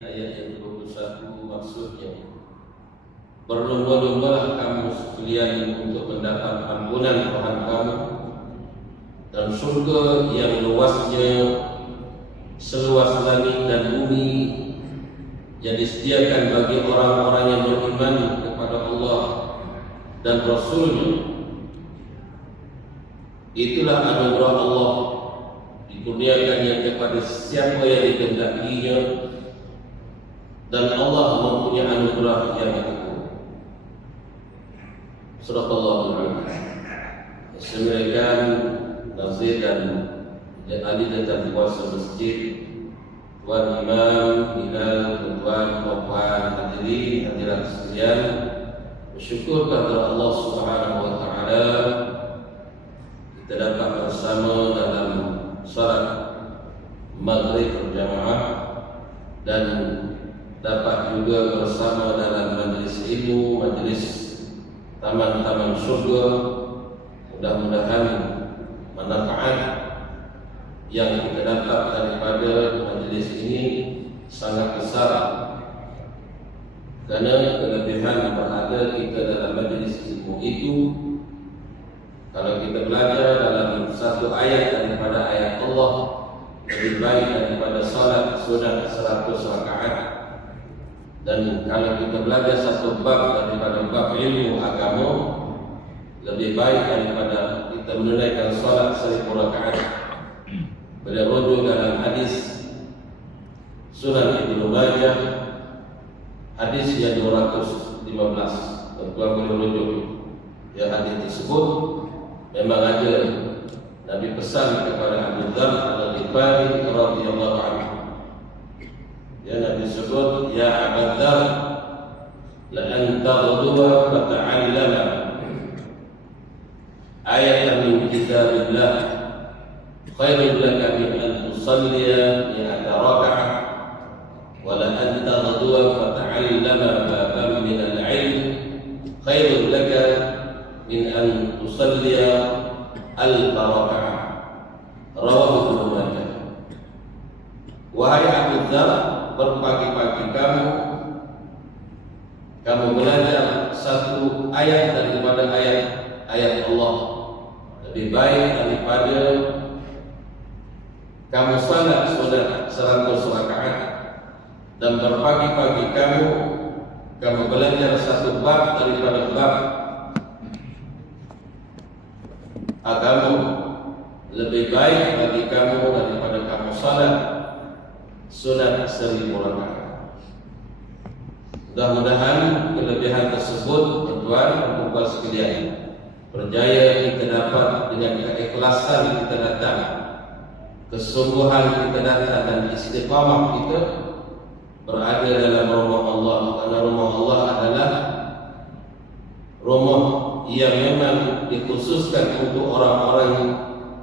Ayat yang 21 maksudnya, berlomba-lombalah kamu sekalian untuk mendapat ampunan Tuhan kamu dan surga yang luasnya seluas langit dan bumi yang disediakan bagi orang-orang yang beriman kepada Allah dan Rasul-Nya. Itulah anugerah Allah, dikurniakannya kepada siapa yang dikehendakinya, dan Allah mempunyai anugerah yang agung. Subhanallah. Assalamualaikum Nazir dan ahli dan kuasa masjid, Tuan Imam, Bilal, Tuan Puan hadirin hadirat sekalian, bersyukur kepada Allah Subhanahu wa taala kita dapat bersama dalam salat maghrib berjamaah dan dapat juga bersama dalam majlis ilmu, majlis taman-taman surga. Mudah-mudahan manfaat yang kita dapat daripada majlis ini sangat besar, kerana kelebihan berada kita dalam majlis ilmu itu, kalau kita belajar dalam satu ayat daripada ayat Allah, lebih baik daripada salat sunat 100 rakaat. Dan kalau kita belajar satu bab daripada bab ilmu agama, lebih baik daripada kita menunaikan salat 1000 rakaat. Beliau rujuk dalam hadis Sunan Ibnu Majah, hadis yang 215. Tuan boleh rujuk ya, hadis tersebut memang ada Nabi pesan kepada Abu Dzar Al-Ghifari radhiyallahu anhu. Ya, Nabi sebut, ya Abu Dzar, la anta ghudwa fata'allama ayatan min kitabillah khairun laka min an tusalliya mi'ata raka'ah, wa la anta ghudwa fata'allama baban min al-'ilm khairun laka min an tusalliya alfa raka'ah. Rawahu Ibnu Majah. Wahai Abu Dzar, berpagi-pagi kamu belajar satu ayat daripada ayat Allah, lebih baik daripada kamu salat sunat 100 rakaat. Dan berpagi-pagi kamu belajar satu bab daripada bab agama, lebih baik bagi kamu daripada kamu salat sunat 1000 rakaat. Mudah-mudahan kelebihan tersebut, tuan-tuan dan puan sekalian, berjaya kita dapat dengan keikhlasan kita datang, kesungguhan kita datang, dan istiqamah kita berada dalam rumah Allah. Karena rumah Allah adalah rumah yang memang dikhususkan untuk orang-orang yang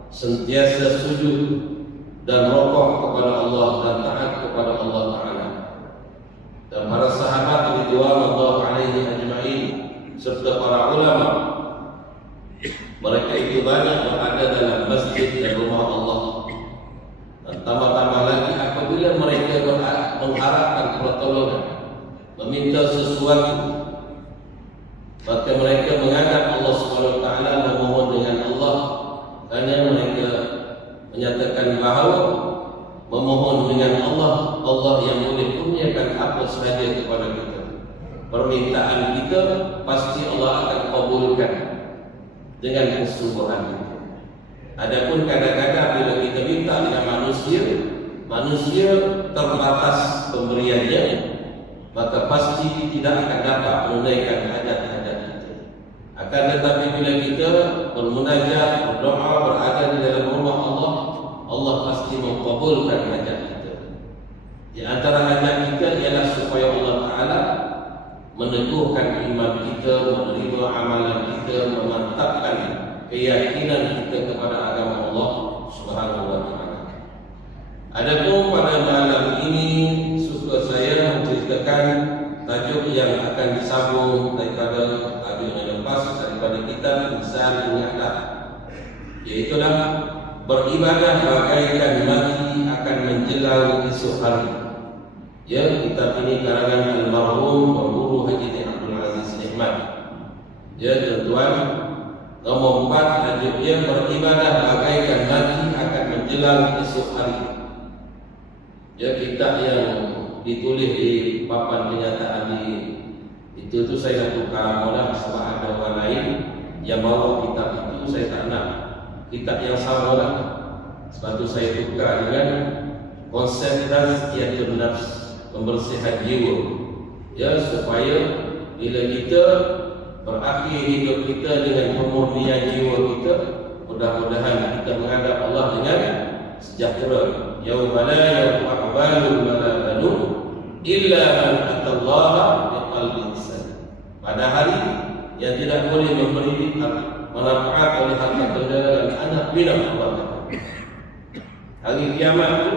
sentiasa sujud dan rukuk kepada Allah dan taat kepada Allah Ta'ala. Dan para sahabat ridwanullah alaihi ajma'in serta para ulama, mereka itu banyak berada dalam masjid dan rumah Allah. Dan tambah-tambah lagi apabila mereka mengharapkan pertolongan, meminta sesuatu, maka mereka menghadap Allah Subhanahu wa taala, memohon dengan Allah, kerana mereka menyatakan bahawa memohon dengan Allah, Allah yang boleh kurniakan apa sahaja kepada kita. Permintaan kita pasti Allah akan kabulkan dengan kesungguhan kita. Adapun kadang-kadang bila kita minta dengan manusia terbatas pemberiannya, maka pasti tidak akan dapat menunaikan hajat-hajat kita. Akan tetapi bila kita bermunajat, berdoa, berada di dalam rumah Allah, Allah pasti mengabulkan hajat kita. Di antara hajat kita ialah supaya Allah Ta'ala meneguhkan iman kita, menerima amalan kita, memantapkan keyakinan kita kepada agama Allah Subhanahu wa taala. Adapun pada malam ini suka saya menceritakan tajuk yang akan disambung daripada tajuk yang lepas daripada kitab Insan Ingatlah, iaitulah beribadah bagaikan mati akan menjelang esok hari. Ya, kitab ini karangan almarhum Guru Haji Abdul Aziz Nikmat. Ya, tuan-tuan, nomor 4, lanjutnya beribadah bagaikan mati akan menjelang esok hari. Ya, kitab yang ditulis di papan kenyataan itu saya tukar moda sebab ada orang lain yang bawa kitab itu, saya tak nak kitab yang sama lah. Sebab itu saya tukar dengan konsep tazkiyatun nafs, pembersihan jiwa. Ya, supaya bila kita berakhir hidup kita dengan pemurnian jiwa kita, mudah-mudahan kita menghadap Allah dengan sejahtera. Yauma la yanfa'u malun wala banun illa man atallaha biqalbin salim. Pada hari yang tidak boleh memberi manfaat oleh harta benda dan anak bina Allah. Hari kiamat itu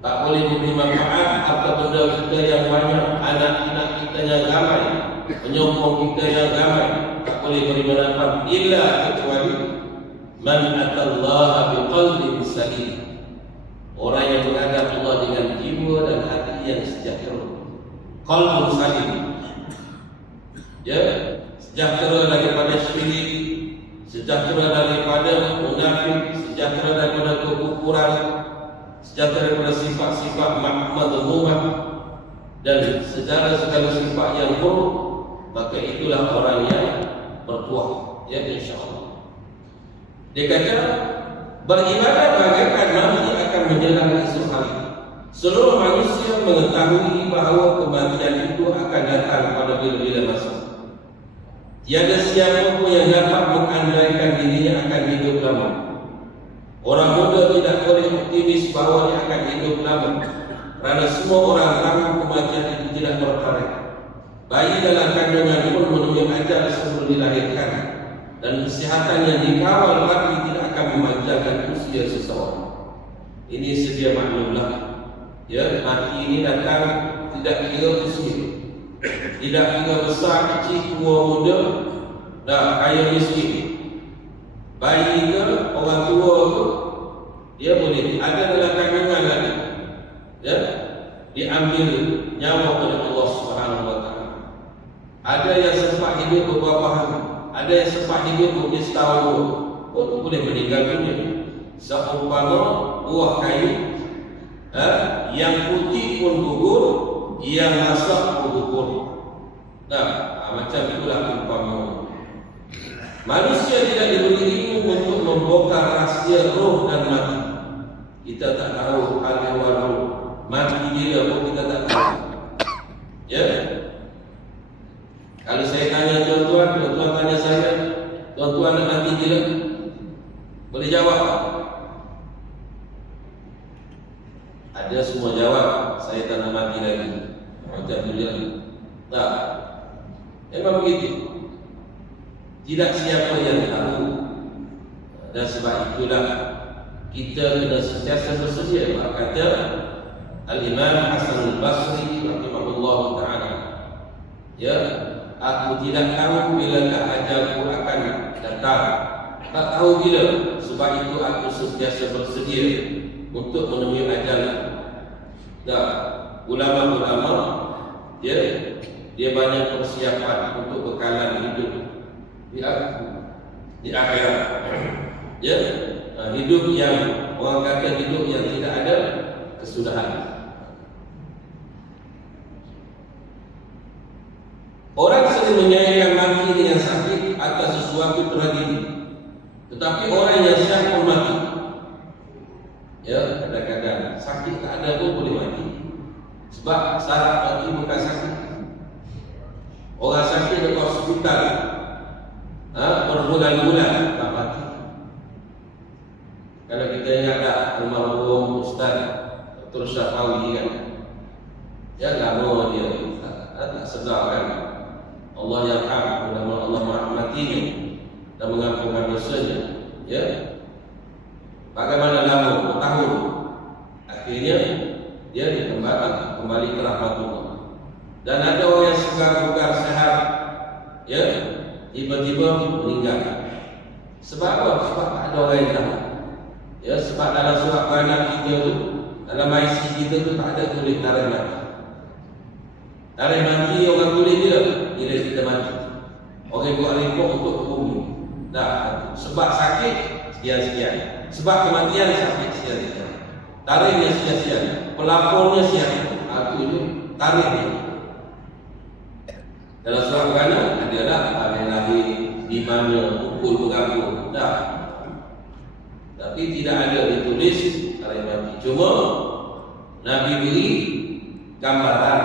tak boleh memberi manfaat harta benda kita yang banyak, anak-anak kita yang ramai, penyokong kita yang ramai, tak boleh beri manfaat illa kecuali man atallaha biqalbin salim. Orang yang menghadap Allah dengan jiwa dan hati yang sejahtera. Qalbun salim. Ya, sejahtera daripada syirik, sejahtera daripada munafik, sejahtera daripada kekufuran, sejahtera daripada sifat-sifat madhumah dan segala sifat yang buruk, maka itulah orang yang bertuah. Ya, insya-Allah. Dia kata beribadah bagaikan mati akan menjelang esok hari. Seluruh manusia mengetahui bahawa kematian itu akan datang pada bila-bila masa. Tiada siapa pun yang dapat mengandaikan dirinya akan hidup lama. Orang muda tidak boleh optimis bahawa dia akan hidup lama, kerana semua orang tahu kematian itu tidak bertarik. Bayi dalam kandungan pun menemui ajal sebelum dilahirkan, dan kesihatan yang dikawal rapi tidak akan memanjangkan usia seseorang. Ini sedia maklumlah. Ya, mati ini datang tidak kira usia, tidak kira besar, kecil, tua, muda, dah kaya miskin, bayi ke orang tua ke, dia boleh ada dalam kandungan lagi. Ya, diambil nyawa oleh Allah Subhanahu Wa Taala. Ada yang sempat hidup beberapa hari, ada yang sempat hidup mungkin setahun pun boleh meninggal dunia. Seumpama buah kayu, yang putih pun gugur, yang masak pun gugur. Macam itulah umpama. Manusia tidak diberi ilmu untuk membongkar rahsia roh dan mati. Kita tak tahu hal roh mati dia pun kita tak tahu. Ya. Kalau saya tanya tuan-tuan, tuan-tuan tanya saya, tuan-tuan nak mati bila? Boleh jawab? Ada semua jawab, saya tak nak mati lagi. Macam tu dia. Tak. Memang begitu. Tidak siapa yang tahu. Dan sebab itulah kita kena sentiasa bersedia. Kata Al-Imam Hasan Al-Basri rahimahullah ta'ala, ya, aku tidak tahu bilakah ajalku akan datang. Tak tahu bila. Sebab itu aku sentiasa bersedia untuk menemui ajal. Dan ulama-ulama dia banyak persiapan untuk bekalan hidup di akhirat. Ya, hidup yang orang kata hidup yang tidak ada kesudahan. Orang sering menyayangkan mati dengan sakit atau sesuatu tragedi. Tetapi orang yang siap pun mati. Ya, kadang-kadang sakit tak ada pun boleh mati. Sebab syarat mati bukan sakit. Orang sakit dekat hospital berbulan-bulan tak mati. Kalau kita ingat tak almarhum Ustaz Dr. Syafawi kan, ya lama dia tak sedar kan. Allah yarham, Allah merahmatinya dan mengampunkan dosanya. Ya, bagaimana lama bertahun, akhirnya dia dikembalikan kembali ke rahmatullah. Dan ada orang yang segar-bugar sehat, ya, tiba-tiba meninggal. Sebab apa? Sebab tak ada orang yang tahu. Ya, sebab dalam surat beranak kita tu, dalam IC kita tu tak ada tulis tarikh mati. Tarikh mati orang tulis dia bila kita mati. Orang buat report untuk ke bumi. Dah, sebab sakit sekian-sekian. Sebab kematian sakit sekian-sekian. Tarikhnya sekian-sekian. Pelapornya siapa? Itu je tarikhnya. Dalam surat Al-Qur'an adalah tarikh lahir, di mana, pukul berapa. Dah. Tapi tidak ada ditulis tarikh mati. Cuma Nabi beri gambaran.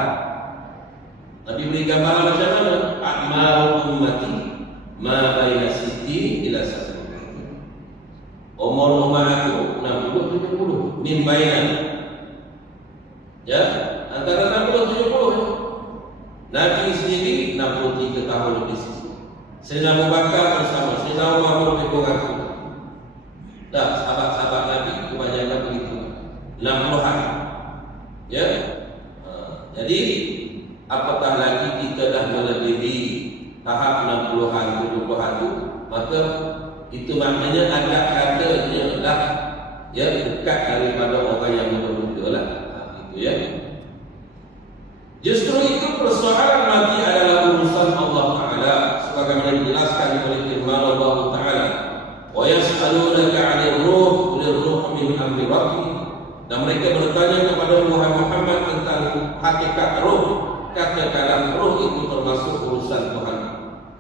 Nabi beri gambaran macam mana? A'mal ummati ma baina sittin ila sab'in. Umur umat aku 60-70 min bainan. Ya, antara 60-70. Nabi sendiri 63 tahun lebih sikit. Sayyidina Abu Bakar bersama, Sayyidina Umar lebih kurang. Dah, sahabat-sahabat Nabi kebanyakan begitu. 60-an. Ya. Jadi apatah lagi kita dah melebihi tahap 60-an, 70-an itu, maka itu maknanya agak katanya lah ya dekat daripada orang yang muda-muda lah. Itu ya. Justru itu persoalan mati adalah urusan Allah Ta'ala sebagaimana dijelaskan oleh firman Allah Ta'ala, wa yas'alunaka 'anil ruh qul ruh min amri rabbi. Dan mereka bertanya kepada Muhammad tentang hakikat roh. Katakanlah roh itu termasuk urusan Tuhan.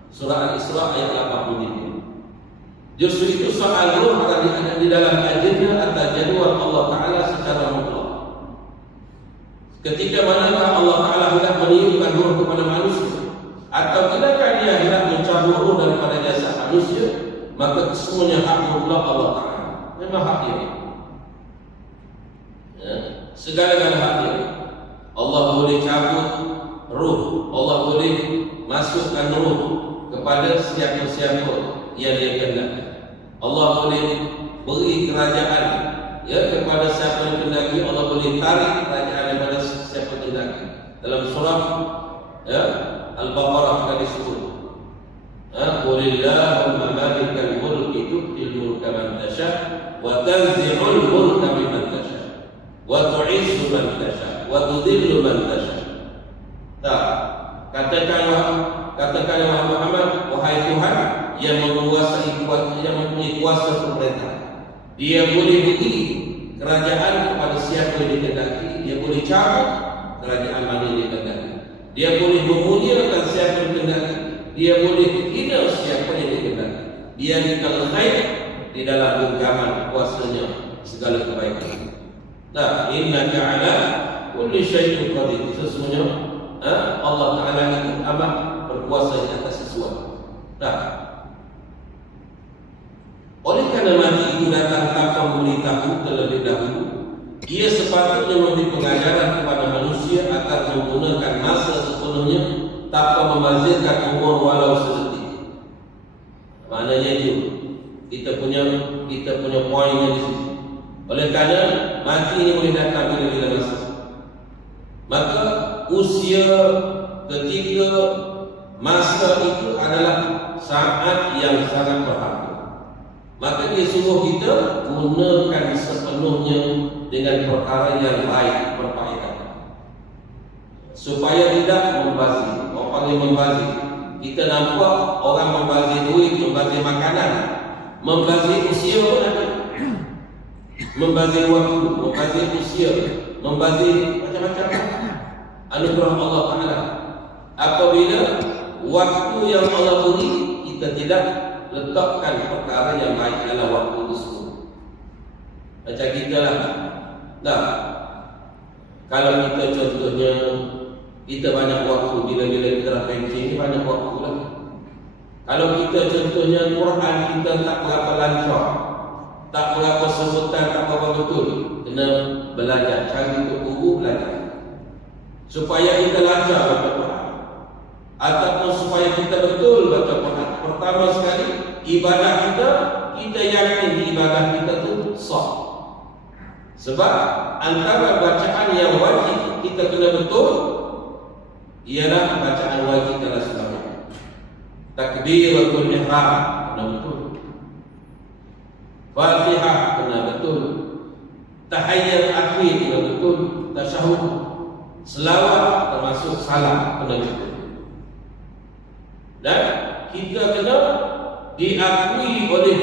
Surah Al-Isra ayat 85. Justru itu soal roh ada di dalam agenda atau jadual Allah Ta'ala secara mutlak. Ketika manakah Allah Ta'ala hendak meniupkan roh kepada manusia, atau tidakkah dia hendak mencabut roh daripada jasad manusia, maka kesemuanya hak mutlak Allah Ta'ala. Memang hak dia. Ya, segala-galanya hak dia. Allah boleh cabut roh, Allah boleh masukkan roh kepada siapa-siapa yang dia kehendaki. Allah boleh beri kerajaan ya kepada siapa yang kehendaki. Allah boleh tarik kerajaan daripada siapa kehendaki. Dalam surah ya Al-Baqarah sudah disebut. Qulillahumma malikal mulki tu'til mulka man tasha wa tanzi'ul mulka mimman tasha wa tu'izzu man tasha wa tudhillu man tasha. Katakanlah Muhammad, wahai Tuhan yang menguasai yang mempunyai kuasa pemerintah. Dia boleh beri kerajaan kepada siapa yang dikehendaki. Dia boleh cabut kerajaan mana yang dikehendaki. Dia boleh memuliakan siapa yang dikehendaki. Dia boleh hina siapa yang dikehendaki. Dia dikal khair di dalam genggaman kuasanya segala kebaikan. Nah, innaka ala kulli syai'in qadir. Sesungguhnya Allah Ta'ala itu amat berkuasa di atas sesuatu. Nah, oleh kerana mati itu datang tanpa memberitahu terlebih dahulu, ia sepatutnya memberi pengajaran kepada manusia agar menggunakan masa sepenuhnya tanpa membazirkan umur walau sedetik. Maknanya itu kita punya poinnya di sini. Oleh kerana mati ini boleh datang bila-bila masa, maka usia ketika masa itu adalah saat yang sangat berharga. Maka dia suruh kita gunakan sepenuhnya dengan perkara yang baik, berfaedah, supaya tidak membazir. Orang panggil membazir. Kita nampak orang membazir duit, membazir makanan, membazir usia pun ada. Membazir waktu, membazir usia, membazir macam-macam anugerah Allah Ta'ala. Apabila waktu yang Allah beri, kita tidak letakkan perkara yang baik dalam waktu tersebut. Macam kita lah. Nah, kalau kita contohnya kita banyak waktu bila-bila kita dah pension ni, banyak waktu lah. Kalau kita contohnya Quran kita tak berapa lancar, tak berapa sebutan, tak berapa betul, kena belajar, cari untuk guru belajar supaya kita lancar baca Quran, ataupun supaya kita betul baca Quran. Pertama sekali, ibadah kita yakin ibadah kita tu sah. Sebab antara bacaan yang wajib kita kena betul ialah bacaan wajib dalam sembahyang. Takbiratul ihram kena betul, Fatihah kena betul, tahiyyat akhir kena betul, tasyahud selawat termasuk salam kena juga. Dan kita kena diakui oleh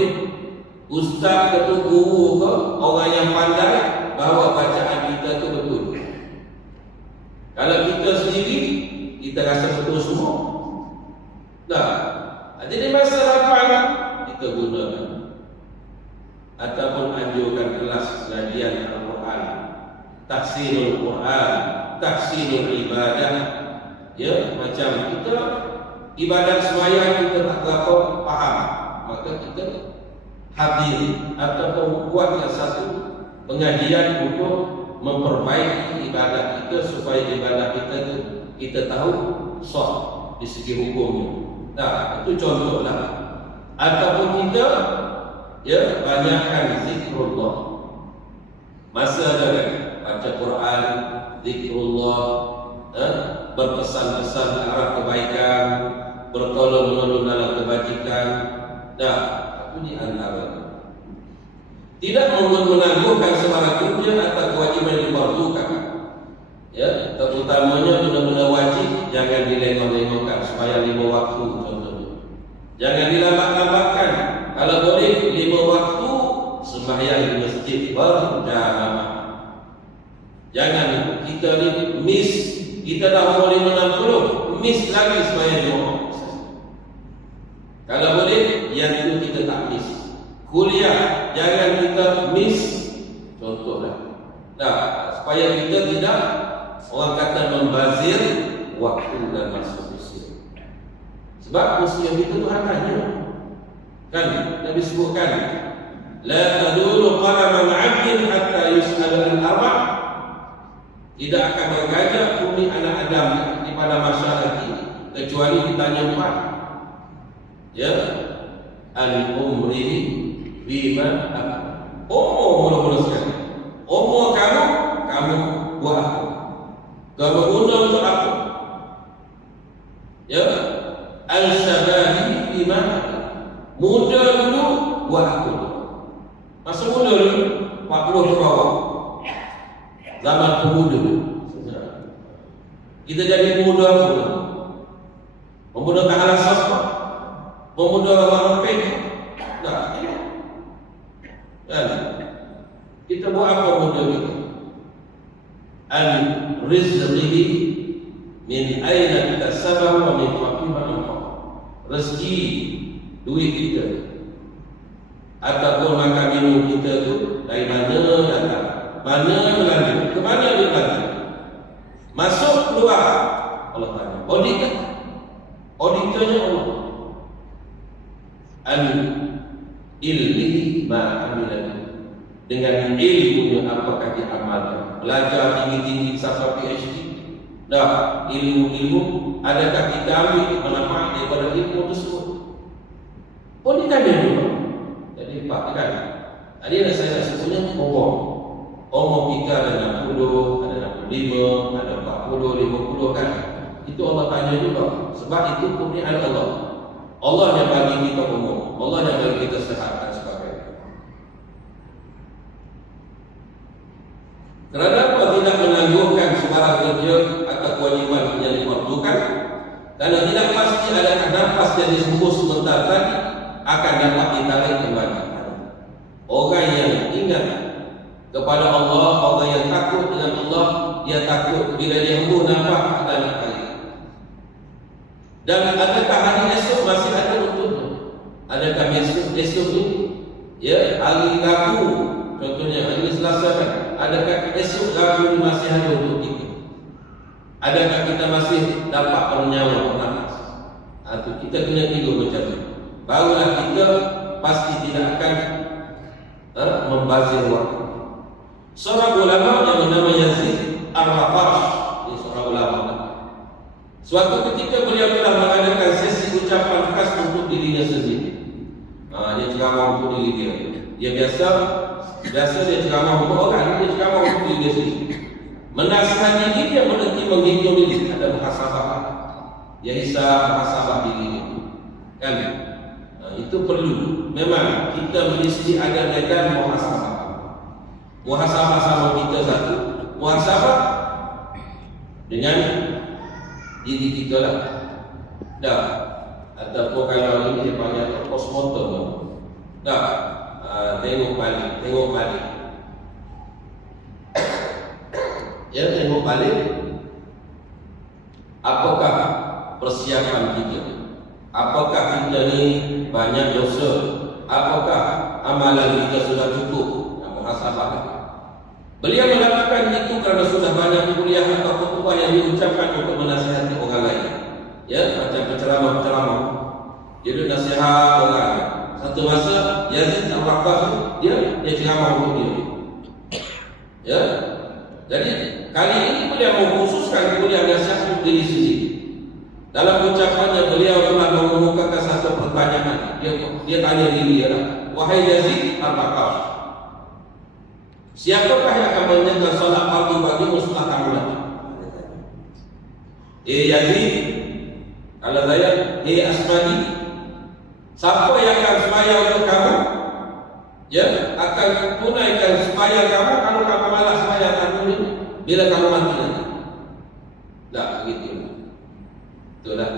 ustaz ke guru ke orang yang pandai bahawa bacaan kita tu betul. Kalau kita sendiri kita rasa betul semua. Jadi masa lapan kita gunakan ataupun anjurkan kelas pengajian Al-Quran, tahsinul Quran, tahsinul ibadah. Ya, macam kita ibadat sembahyang kita tak berapa faham, maka kita hadir ataupun buatlah satu pengajian untuk memperbaiki ibadat kita supaya ibadat kita tu kita tahu sah di segi hukumnya. Itu contohlah. Ataupun kita banyakkan zikrullah. Masa ada kan baca Quran, zikrullah, berpesan-pesan ke arah kebaikan, bertolong-menolong dalam kebajikan. Itu di antara. Tidak menangguhkan sebarang kerja atau kewajiban yang diperlukan. Ya, terutamanya benda-benda wajib jangan dilengok-lengokkan supaya 5 waktu contohnya. Jangan dilambat-lambatkan. Kalau boleh 5 waktu sembahyang di masjid berjamaah. Jangan kita ni miss, kita dah umur 60, miss lagi sembahyang jemaah. Kalau boleh yang itu kita tak miss. Kuliah jangan kita miss, contohlah. Supaya kita tidak orang kata membazir waktu dan masa usia. Sebab usia kita tu harganya. Kan Nabi sebutkan la tadulu qalaman 'abdin hatta yus'ala al-arba'. Tidak akan bergajah bumi anak Adam di pada masyarakat ini kecuali ditanya 4. Ya, al-umrihi bima apa? Mula-mula sekali. Umur kamu buat apa? Kamu guna untuk apa? Ya, al-shabahi bima apa? Muda dulu buat apa? Masa muda dulu 40 ke bawah. Zaman pemuda. Kita jadi pemuda apa? Pemuda kahalan siapa? Pemuda orang pek. Kan? Kita buat apa muda kita? Al-rizqihi min aina iktasaba wa min faqima anfaq. Rezeki duit kita ataupun makan minum kita tu dari mana datang? Mana berlalu? Ke mana dia berlalu? Masuk keluar Allah tanya. Auditornya Allah. Al-ilmi ma'amilah. Dengan ilmu yang apakah diamalkan. Belajar tinggi-tinggi sampai PhD. Ilmu-ilmu adakah kita ambil manfaat daripada ilmu tersebut? Ditanya dulu. Jadi Pak kan. Tadi ada saya sebutnya umur kita ada 60, ada 65, ada 40, 50 kan. Itu Allah tanya juga. Sebab itu kurniaan Allah. Allah yang bagi kita umur, Allah yang bagi kita sehat dan sebagainya. Kenapa tidak menangguhkan sebarang kerja atau kewajiban yang diperlukan? Karena tidak pasti adakah nafas yang disembus sebentar tadi akan dapat ditarik kembali. Orang yang ingat kepada Allah, orang yang takut dengan Allah, dia takut bila dia hembus nafas akan kali. Dan adakah hari esok masih ada untuknya? Adakah esok ni? Ya, hari Rabu contohnya, hari Selasa kan? Adakah esok Rabu ni masih ada untuk kita? Adakah kita masih dapat bernyawa bernafas? Itu kita kena tiga macam ni. Barulah kita pasti tidak akan membazir waktu. Seorang ulama yang bernama Yazid Ar-Rafash, ini seorang ulama. Suatu ketika beliau telah mengadakan sesi ucapan khas untuk dirinya sendiri. Dia ceramah untuk diri dia. Dia biasa dia ceramah untuk orang, dia ceramah untuk diri dia sendiri. Menasihati diri dia berhenti menghitung diri, ada muhasabah. Dia hisab muhasabah diri dia. Kan? Itu perlu. Memang kita mesti ada medan muhasabah. Muhasabah sama kita satu. Muhasabah dengan diri kita lah. Dah. Ataupun kalau ini dipanggil postmortem. Dah. Tengok balik. Ya, tengok balik. Apakah persiapan kita? Apakah kita ni banyak dosa? Apakah amalan kita sudah cukup? Muhasabah. Beliau melakukan itu kerana sudah banyak kuliah atau khutbah yang diucapkan untuk menasihati orang lain. Ya, macam penceramah-penceramah. Dia ada nasihat orang. Satu masa Yazid Al-Raqas dia ceramah untuk dia. Ya. Jadi kali ini beliau mengkhususkan kuliah nasihat untuk diri sendiri. Dalam ucapannya beliau telah mengemukakan satu pertanyaan. Dia tanya diri dia, wahai Yazid Al-Raqas, siapakah yang akan menjaga solat fardu bagimu setelah kamu mati? Yazid, kalau saya, Asmadi, siapa yang akan sembahyang untuk kamu? Ya, akan tunaikan sembahyang kamu kalau kamu malas sembahyang kamu ini bila kamu mati nanti. Tak begitu. Itulah,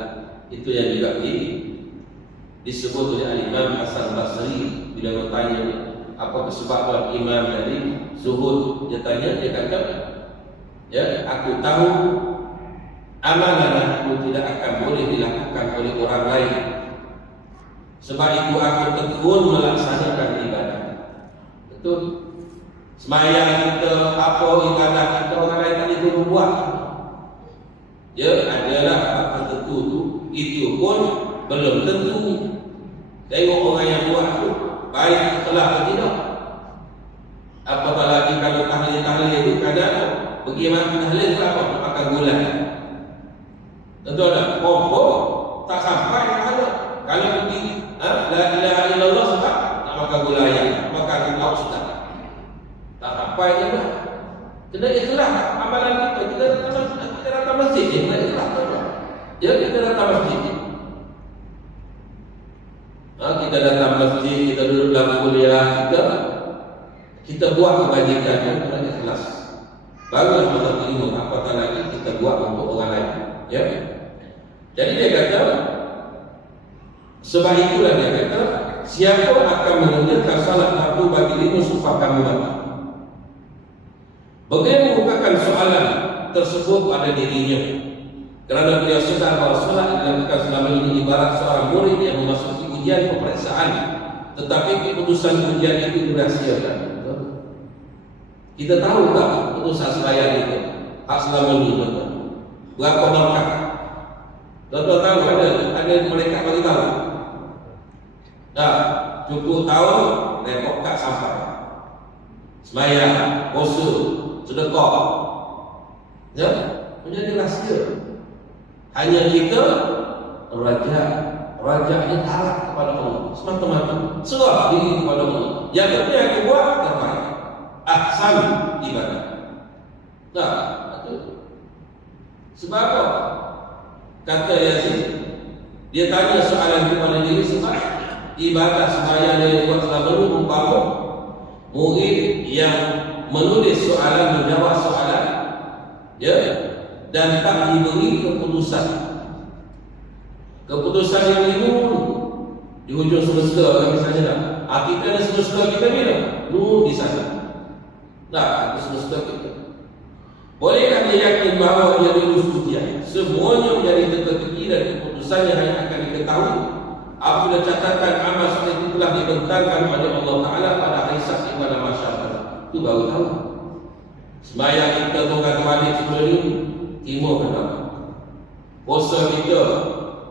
itu yang juga disebut oleh Imam Hasan Basri bila bertanya apa sebab imam tadi zuhud, dia tanya, dia kata, ya, aku tahu amalan aku tidak akan boleh dilakukan oleh orang lain, sebab itu aku tekun melaksanakan ibadah. Betul. Sembahyang kita, apa ibadah kita orang lain tak boleh buat. Ya, adalah apa tentu tu. Itu pun belum tentu. Tengok orang yang buat tu baik telah atau tidak. Apatah lagi kalau tahlil itu kadang bagaimana tahlil apa makan gula. Tentu ada pompo tak sampai ada. Kalau pergi la ilaha illallah sebab nak makan gula yang makan gula sudah tak sampai juga. Kena ikhlas amalan kita datang masjid ni, kena ikhlas saja. Ya, kita datang masjid ni. Kita datang masjid, kita duduk dalam kuliah kita buat kebajikan yang kena ikhlas. Bagus masa terima, apatah lagi kita buat untuk orang lain. Ya. Jadi dia kata, sebab itulah dia kata, siapa akan mengerjakan salat fardu bagi dirimu supaya kamu mati. Beliau membukakan soalan tersebut pada dirinya kerana beliau sedar bahawa solat dilakukan selama ini ibarat seorang murid yang memasuki ujian peperiksaan, tetapi keputusan ujian itu dirahsiakan. Kita tahu tak keputusan selayan itu hak selama ini berapa markah? Tuan-tuan tahu ada mereka bagi tahu. Dah cukup tahu repot kat sampai sembahyang, puasa, sedekah, ya, menjadi rahsia. Hanya kita raja ini harap kepada Allah semata-mata, serah diri kepada Allah. Yang penting aku buat terbaik, ahsan ibadah. Nah, itu sebab apa? Kata Yazid, dia tanya soalan kepada diri sebab ibadah sembahyang yang buat selama ini umpama murid yang menulis soalan, menjawab soalan, ya, dan tak diberi keputusan yang minum di hujung semesta, misalnya dah. Kita ada semesta kita minum, di sana. Nah, itu semesta kita. Bolehkah dia yakin bahawa dia lulus ujian? Semuanya menjadi teka-teki dan keputusannya hanya akan diketahui apabila catatan amal soleh itu telah dibentangkan oleh Allah Ta'ala pada hisab ibadah masyarakat. Itu baru tahu. Sembahyang kita tongkat balik sebelum ini, timur kenapa? Puasa kita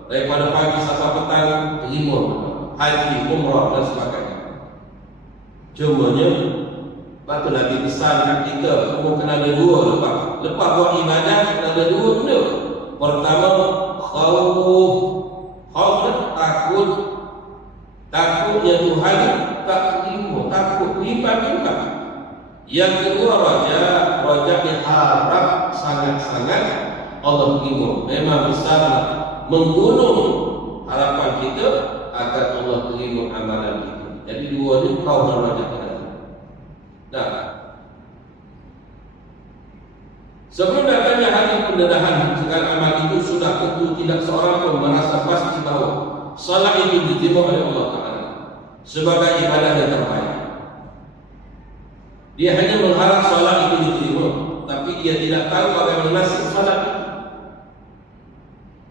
daripada pagi sampai petang, timur kenapa? Haji, umrah dan sebagainya. Cumanya patut lagi pesan kita, kamu kena ada dua lepas buat ibadah, kena ada dua benda. Pertama, takutnya Tuhan tak terima, takut lipat-lipat. Yang kedua, raja diharap sangat-sangat Allah terima. Memang besarlah menggunung harapan kita agar Allah terima amalan kita. Jadi dua ni kau dan raja kita. Nah, sebelum datangnya hari pendedahan segala amal itu sudah tentu tidak seorang pun merasa pasti bahawa salat itu diterima oleh Allah Ta'ala sebagai ibadah yang terbaik. Dia hanya mengharap salat itu diterima, tapi dia tidak tahu bagaimana nasib salat itu.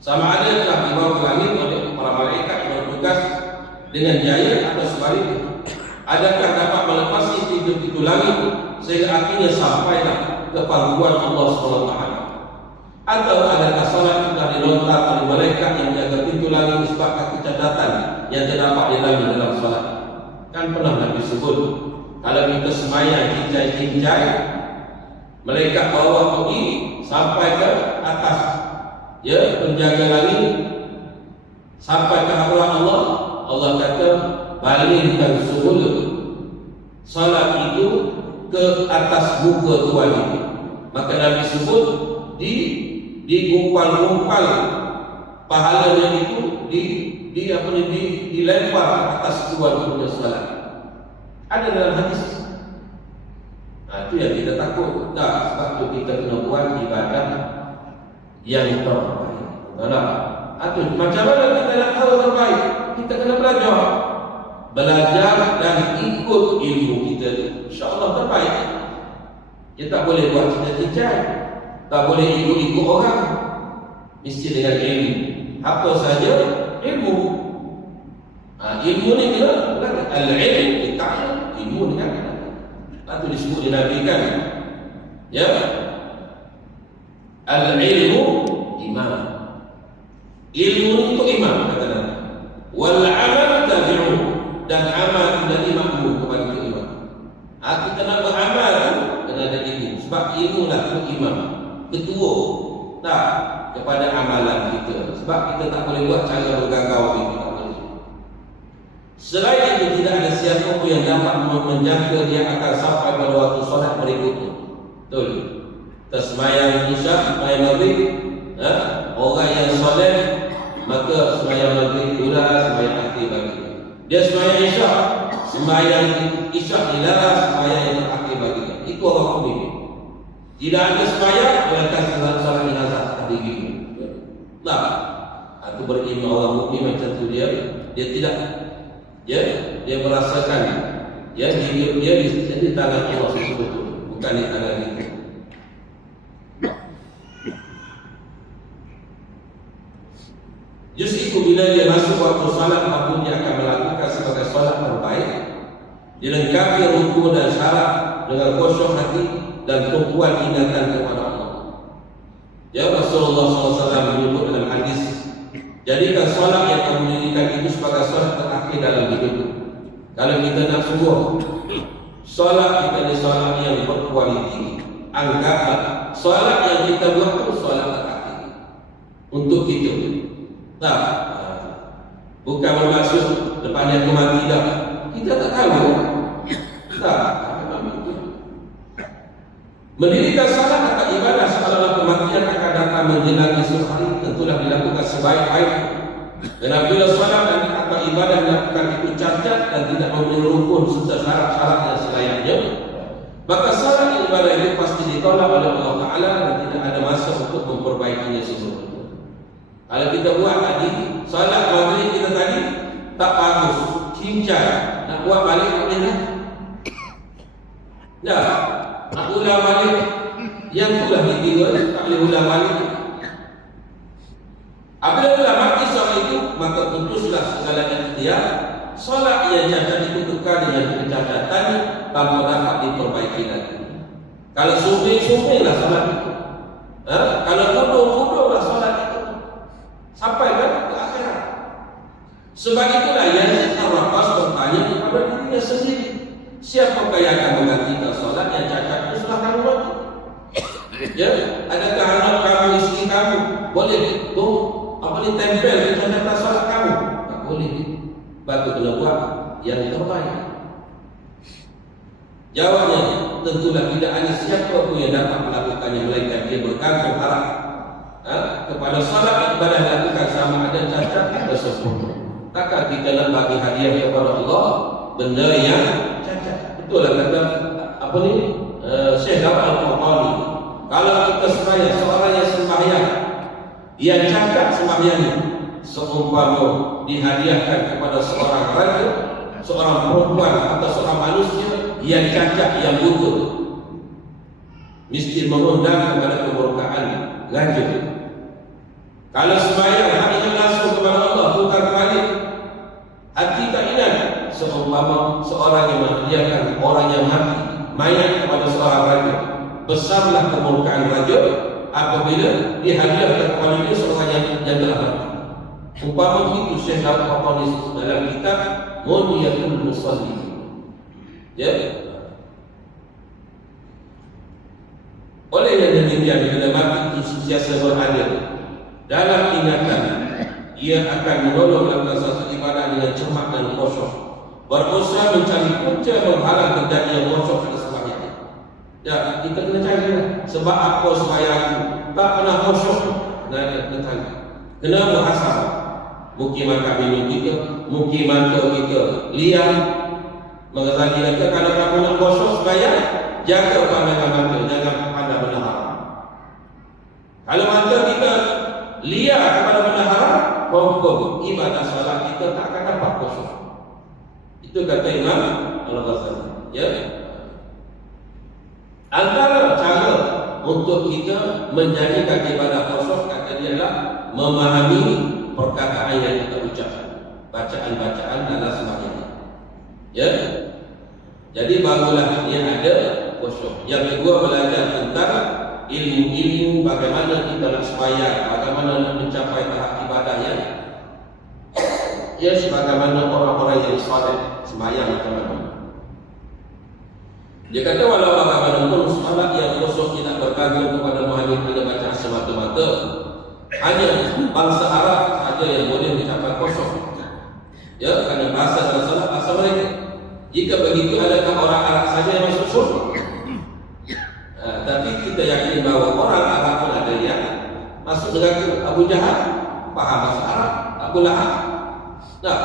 Sama ada telah dibawa ke langit oleh para malaikat yang bertugas dengan jaya atau sebaliknya. Adakah dapat melepasi pintu-pintu langit sehingga akhirnya sampailah ke pangkuan Allah SWT? Atau adakah salat sudah dilontar oleh malaikat yang jaga pintu langit disebabkan kecacatan yang terdapat di dalam salat? Kan pernah Nabi sebut, kalau kita semayang cincai-cincai, malaikat bawa pergi sampai ke atas, ya, penjaga langit, sampai ke hadapan Allah. Allah kata, balingkan semula salat itu ke atas muka Tuhan itu. Maka Nabi sebut digumpal-gumpal pahalanya itu dilempar ke atas Tuhan punya salat. Ada dalam hadis. Itu yang kita takut. Tak, sebab itu kita kena buat ibadah yang terbaik. Atau macam mana kita nak tahu terbaik? Kita kena belajar dan ikut ilmu kita, insya-Allah terbaik. Kita tak boleh buat cincai, tak boleh ikut-ikut orang. Mesti dengan ilmu. Apa saja ilmu. Ilmu ni kena al-ilm ditanya, ilmu dengan itu disebut dinafikan. Ya. Al-ilmu imam. Ilmu itu imam kata Nabi. Wal amal tabi'u, dan amal menjadi makmum kepada imam. Kita nak beramal kena ada ilmu. Sebab ilmu lah itu imam, ketua tak kepada amalan kita. Sebab kita tak boleh buat cara bergagau itu. Selain itu tidak ada siapa pun yang dapat menjangka dia akan sampai pada waktu solat berikutnya. Betul. Tersemayang isyak, sembahyang maghrib, orang yang soleh maka sembahyang maghrib ulas, sembahyang akhir bagi. Dia sembahyang isyak, sembahyang isyak dilaras, sembahyang yang terakhir bagi. Itu orang mukmin. Tidak ada sembahyang melainkan salat jenazah tadi. Nah, aku berilmu orang mukmin macam tu dia tidak, dia merasakan, dia di tangan Allah sebetulnya, bukan di tangan kita. Justru bila dia masuk waktu salat, maka dia akan melakukan sebagai salat terbaik, dilengkapi rukun dan syarat dengan khusyuk hati dan tumpuan ingatan kepada Allah. Ya, Rasulullah SAW menyebut dalam hadis, jadikan salat yang kamu dirikan itu sebagai salat terakhir dalam hidup. Kalau kita nak sungguh salat kita ni salat yang berkualiti, anggaplah salat yang kita buat itu salat terakhir untuk kita. Tak, bukan bermaksud lepas dia mati dah. Kita tak tahu. Tak, mendirikan salat atau ibadah seolah-olah kematian akan datang menjelang esok hari, tentulah dilakukan sebaik-baik. Dan apabila salat dan atau ibadah dilakukan itu cacat dan tidak memenuhi rukun serta syarat-syarat yang selayaknya, maka salat dan ibadah itu pasti ditolak oleh Allah Ta'ala dan tidak ada masa untuk memperbaikinya sebelumnya. Kalau kita buat tadi salat maghrib kita tadi tak bagus, cincai, nak buat balik tak boleh dah. Dah, nak ulang balik yang itulah ditiru, tak boleh ulang balik. Apabila mati salat itu, maka putuslah segala ikhtiar. Salat yang cacat itu kekal dengan kecacatan tanpa dapat diperbaiki lagi. Kalau sumbing-sumbinglah salat itu. Kalau bodoh-bodohlah salat itu. Sampai ke akhirat. Sebab itulah Yazid Ar-Raqqas bertanya kepada dirinya sendiri, siapakah yang akan menggantikan salat yang cacat itu setelah kamu mati? Ya, adakah anak kamu, isteri kamu boleh tempel di catatan salat kamu? Tak boleh. Batu kena buat yang terbaik. Jawabnya, tentulah tidak ada siapa pun yang dapat melakukannya melainkan dia bergantung harap kepada salat ibadah lakukan sama ada cacat atau sempurna. Takkan kita nak bagi hadiah kepada Allah benda yang cacat. Betul lah kata Syekh Dawud Al-Qurani, kalau kita sembahyang, seorang yang sembah ia cacat sembahyangnya seumpama dihadiahkan kepada seorang raja, seorang perempuan atau seorang manusia yang cacat, yang buta, mesti mengundang kepada kemurkaan raja. Kalau sembahyang hanya langsung kepada Allah, bukan balik, hati tak ingat, seumpama seorang yang menghadiahkan orang yang mati, mayat kepada seorang raja. Besarlah kemurkaan raja apabila dihadiahkan kepada dia seorang yang telah mati. Umpama itu Syekh Al-Qurtubi dalam kitab Munyatul Musalli. Ya. Oleh yang demikian, bila mati itu sentiasa berada dalam ingatan, ia akan menolong dalam satu ibadah dengan cermat dan khusyuk, berusaha mencari punca menghalang terjadinya khusyuk pada sembahyang. Ya, kita kena cari sebab apa sembahyang tak pernah khusyuk. Kena cari, kena muhasabah. Mungkin makan minum kita, mungkin mata kita liam. Maka kata kalau kamu nak khusyuk sembahyang, jaga pandangan mata, jangan pandang benda haram. Kalau mata kita liar kepada benda haram, confirm ibadah salat kita tak akan dapat khusyuk. Itu kata Imam Al-Ghazali. Ya. Antara cara untuk kita menjadikan ibadah khusyuk, kata dia adalah memahami perkataan yang kita ucapkan, bacaan-bacaan dalam sembahyang. Ya. Jadi barulah dia ada khusyuk. Yang kedua, belajar tentang ilmu-ilmu bagaimana kita nak sembahyang, bagaimana nak mencapai tahap ibadah yang sebagaimana orang-orang yang soleh sembahyang macam mana. Dia kata walau bagaimanapun solat yang khusyuk tidak bergantung kepada muhadith pada bacaan semata-mata, hanya bangsa Arab saja yang boleh mencapai khusyuk. Ya, kerana bahasa dalam solat bahasa mereka. Jika begitu, adakah orang Arab saja yang masuk syurga? Tapi kita yakin bahawa orang Arab pun ada yang masuk neraka. Abu Jahal faham bahasa Arab, Abu Lahab. Nah,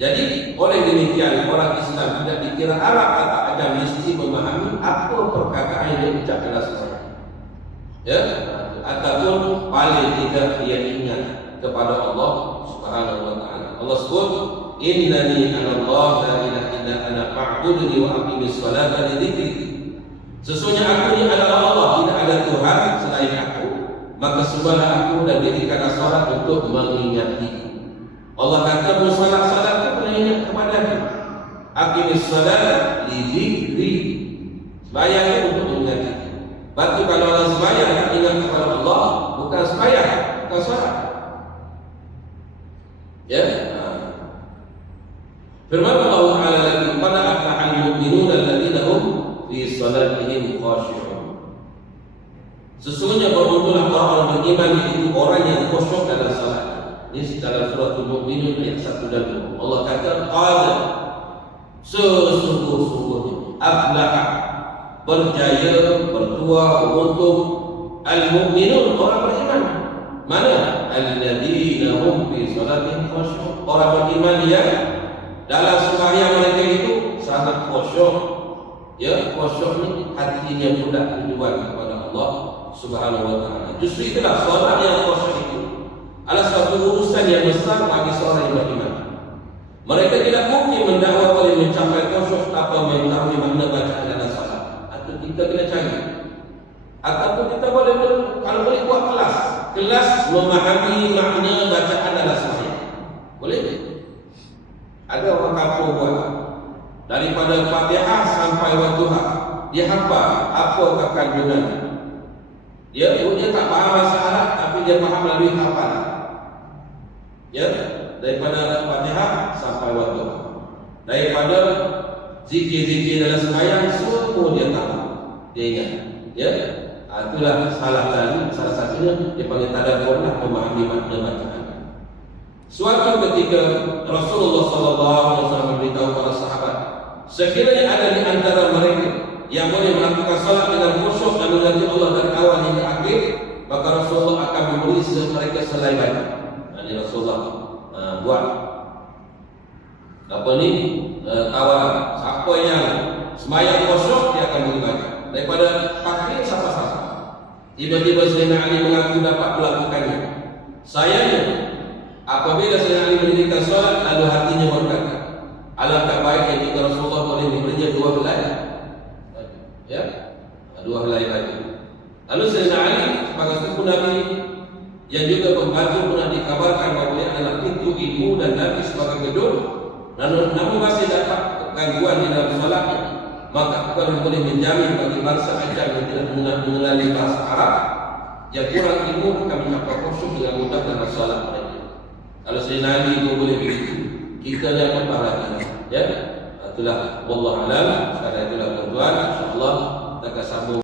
jadi oleh demikian orang Islam tidak dikira Arab atau ada mesti memahami apa perkataan yang diucap dalam sembahyang. Ya, ataupun paling tidak dia ingat kepada Allah Subhanahu wa taala. Allah sebut, innani anallahu la ilaha illa ana fa'budni wa aqimis salata li dzikri. Sesungguhnya aku ini adalah Allah, tidak ada Tuhan selain aku, maka sembahlah aku dan dirikanlah salat untuk mengingati. Allah kata salat itu kena ingat kepada aku. Aqimis salat li dzikri. Sembahyang untuk mengingati. Batu kalau orang sembahyang tak ingat kepada Allah, bukan sembahyang, bukan salat. Ya. Firman Allah Ta'ala lagi, qad aflahal mu'minun alladziina hum fi salatihim khashi'un. Sesungguhnya beruntunglah orang-orang beriman, itu orang yang khusyuk dalam salat. Ini dalam surah Al-Mu'minun ayat 1 dan 2. Allah kata qad, sesungguhnya, aflaha, berjaya, bertuah, beruntung, al-mu'minun, orang beriman. Mana? Alladziina hum fi salatihim khashi'un. Orang beriman yang dalam sembahyang mereka itu sangat khusyuk. Ya, khusyuk ni hatinya mudah tujuan kepada Allah Subhanahu wa taala. Justru itulah solat yang khusyuk itu adalah satu urusan yang besar bagi seorang yang beriman. Mereka tidak mungkin mendakwa boleh mencapai khusyuk tanpa mengetahui makna bacaan dalam solat. Atau kita kena cari. Ataupun kita boleh, kalau boleh buat kelas memahami makna bacaan dalam sembahyang. Boleh? Ada orang kampung buat daripada Fatihah sampai Wadduha, dia hafal apa kandungannya. Dia tak faham bahasa Arab, tapi dia faham melalui hafalan. Ya, daripada Fatihah sampai Wadduha, daripada zikir-zikir dalam sembahyang, semua dia tahu, dia ingat. Ya, itulah salah satunya dia panggil tadabbur, memahami makna bacaan. Suatu ketika Rasulullah SAW memberitahu para sahabat, sekiranya ada di antara mereka yang boleh melakukan salat dengan khusyuk dan menghadap Allah dari awal hingga akhir, maka Rasulullah akan memberi mereka selai baca. Ini Rasulullah buat apa ni, tawaran. Siapa yang sembahyang khusyuk, dia akan beri baca daripada takbir sampai salam. Tiba-tiba Sayyidina Ali mengaku dapat melakukannya. Sayangnya, apabila Sayyidina Ali mendirikan solat, lalu hatinya berkata, alangkah baiknya jika Rasulullah boleh diberinya 2 helai. Ya, 2 helai lagi. Lalu Sayyidina Ali sebagai sepupu Nabi yang juga pembantu pernah dikabarkan bahawa dia adalah pintu ilmu dan Nabi sebagai gedung, namun masih dapat gangguan di dalam solatnya. Maka bukan boleh menjamin bagi bangsa Ajam yang tidak mengenali bahasa Arab yang kurang ilmu akan mencapai khusyuk dengan mudah dalam solat mereka. Kalau Sayyidina Ali itu boleh begitu, kita yang para kita, ya, itulah wallahu alam. Sekarang itulah tuan-tuan, insyaallah kita akan sambung.